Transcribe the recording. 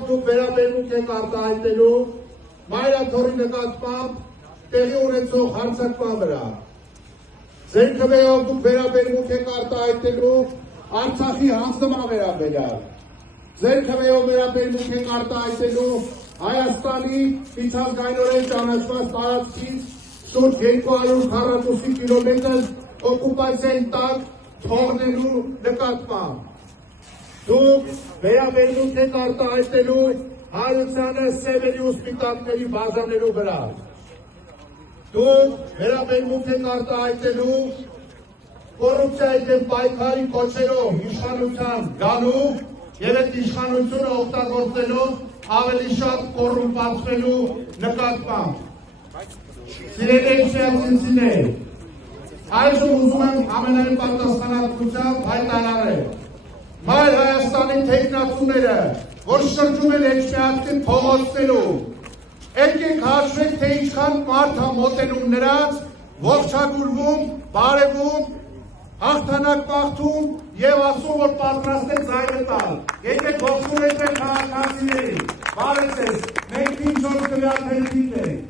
քվեով դուք վերաբերմունք եք արտահայտելու մայրաթորի նկատմամբ տեղի ունեցող հարձակման վրա։ Ձեր քվեով դուք վերաբերմունք եք արտահայտելու Արցախի հանձնման վերաբերյալ։ Ձեր քվեով վերաբերմունք եք արտահայտելու Հայաստանի միջազգայինորեն ճանաչված տարածքից շուրջ 248 կիլոմետր օկուպացիայի տակ թողնելու նկատմամբ։ Դուք վերաբերմունք եք արտահայտելու հայությանը սևերի ու սպիտակների բաժանելու վրա։ Դուք վերաբերմունք եք արտահայտելու կոռուպցիայի դեմ պայքարի կոչերով իշխանության գալու եւ այդ իշխանությունը օգտագործելով ավելի շատ կոռումպացվելու նկատմամբ։ Սիրելի շրջանցիներ, այժմ ուզում եմ ամենայն պատասխանատվությամբ հայտարարել Մայր Հայաստանի թեկնածուները, որ շրջում են Էջմիածքի փողոցներում, եկեք հաշվեք, թե ինչքան մարդ է մոտենում նրանց, ողջագուրվում, բարևում, հաղթանակ մաղթում եւ ասում, որ պատրաստ է ձայնը տալ։ Եկեք ողջունենք մեր քաղաքացիներին, բարև ձեզ, մենք ինչ որ քվեաթերթիկ ենք։